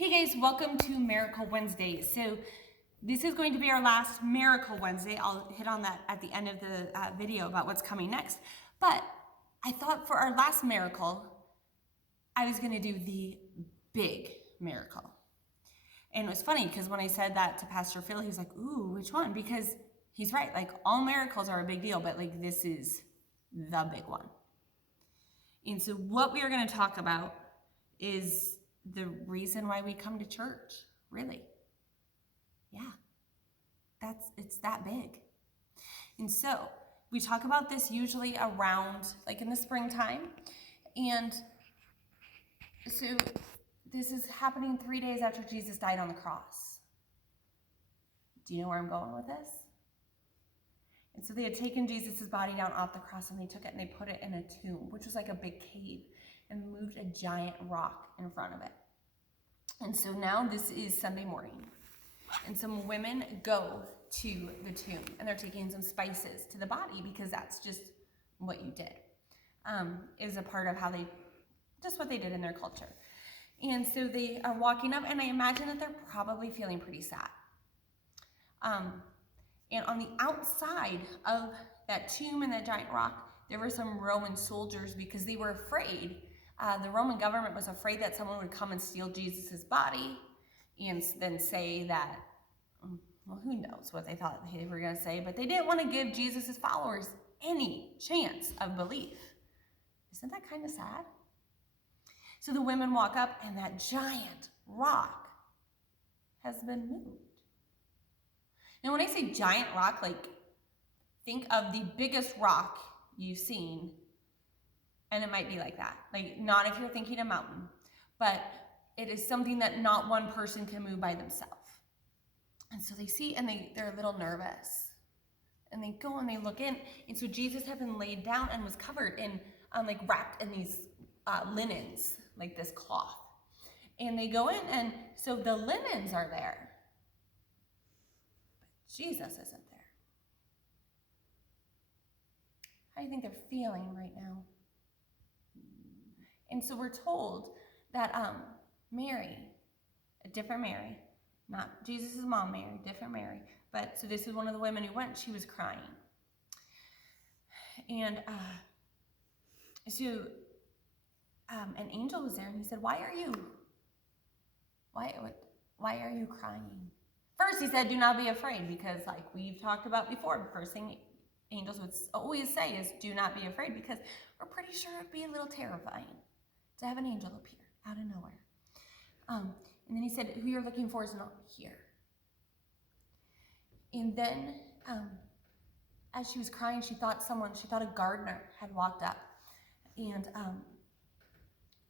Hey guys, welcome to Miracle Wednesday. So this is going to be our last Miracle Wednesday. I'll hit on that at the end of the video about what's coming next. But I thought for our last miracle, I was going to do the big miracle. And it was funny because when I said that to Pastor Phil, he was like, ooh, which one? Because he's right. Like all miracles are a big deal, but like this is the big one. And so what we are going to talk about is the reason why we come to church, really. Yeah, it's that big. And so we talk about this usually around like in the springtime. And so this is happening 3 days after Jesus died on the cross. Do you know where I'm going with this? And so they had taken Jesus' body down off the cross and they took it and they put it in a tomb, which was like a big cave, and moved a giant rock in front of it. And so now this is Sunday morning. And some women go to the tomb and they're taking some spices to the body because that's just what you did. Is a part of how just what they did in their culture. And so they are walking up and I imagine that they're probably feeling pretty sad. And on the outside of that tomb and that giant rock, there were some Roman soldiers because they were afraid. The Roman government was afraid that someone would come and steal Jesus' body and then say that, well, who knows what they thought they were going to say, but they didn't want to give Jesus' followers any chance of belief. Isn't that kind of sad? So the women walk up and that giant rock has been moved. Now, when I say giant rock, like think of the biggest rock you've seen, and it might be like that. Like not if you're thinking a mountain, but it is something that not one person can move by themselves. And so they see and they're a little nervous. And they go and they look in. And so Jesus had been laid down and was covered in, like wrapped in these linens, like this cloth. And they go in and so the linens are there. Jesus isn't there. How do you think they're feeling right now? And so we're told that Mary, a different Mary, not Jesus' mom Mary, different Mary, but so this is one of the women who went, she was crying. And an angel was there and he said, why are you crying? First, he said, do not be afraid, because like we've talked about before, the first thing angels would always say is, do not be afraid, because we're pretty sure it'd be a little terrifying to have an angel appear out of nowhere. And then he said, who you're looking for is not here. And then, as she was crying, she thought a gardener had walked up. And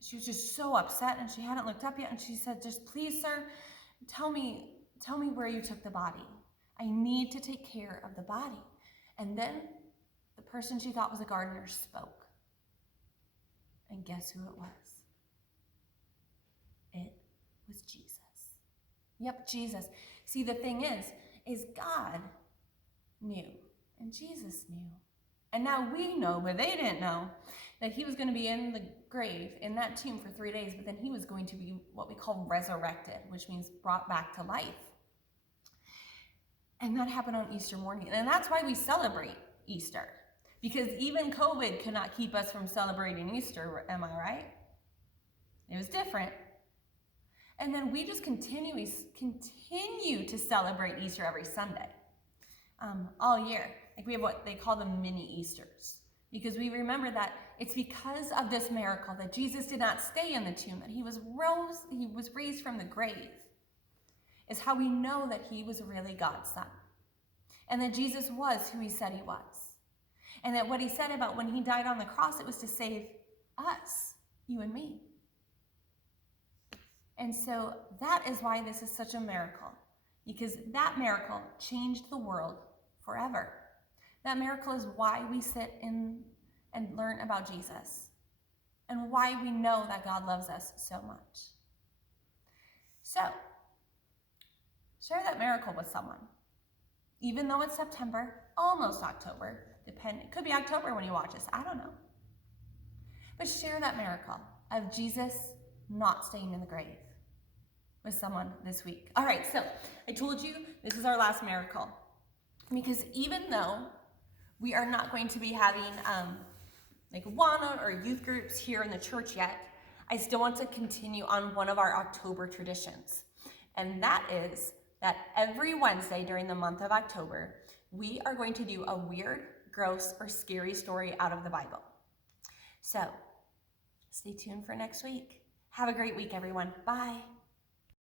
she was just so upset, and she hadn't looked up yet, and she said, just please, sir, tell me where you took the body. I need to take care of the body. And then the person she thought was a gardener spoke. And guess who it was? It was Jesus. Yep, Jesus. See, the thing is God knew and Jesus knew. And now we know, but they didn't know, that he was going to be in the grave, in that tomb for 3 days, but then he was going to be what we call resurrected, which means brought back to life. And that happened on Easter morning. And that's why we celebrate Easter. Because even COVID could not keep us from celebrating Easter, am I right? It was different. And then we just continue to celebrate Easter every Sunday, all year. Like we have what they call the mini Easters. Because we remember that it's because of this miracle that Jesus did not stay in the tomb, that he was raised from the grave. Is how we know that he was really God's son. And that Jesus was who he said he was. And that what he said about when he died on the cross, it was to save us, you and me. And so that is why this is such a miracle. Because that miracle changed the world forever. That miracle is why we sit in and learn about Jesus. And why we know that God loves us so much. So, share that miracle with someone. Even though it's September, almost October, it could be October when you watch this, I don't know. But share that miracle of Jesus not staying in the grave. with someone this week. All right, so I told you this is our last miracle, because even though we are not going to be having like Awana or youth groups here in the church yet, I still want to continue on one of our October traditions. And that is that every Wednesday during the month of October, we are going to do a weird, gross, or scary story out of the Bible. So stay tuned for next week. Have a great week, everyone. Bye.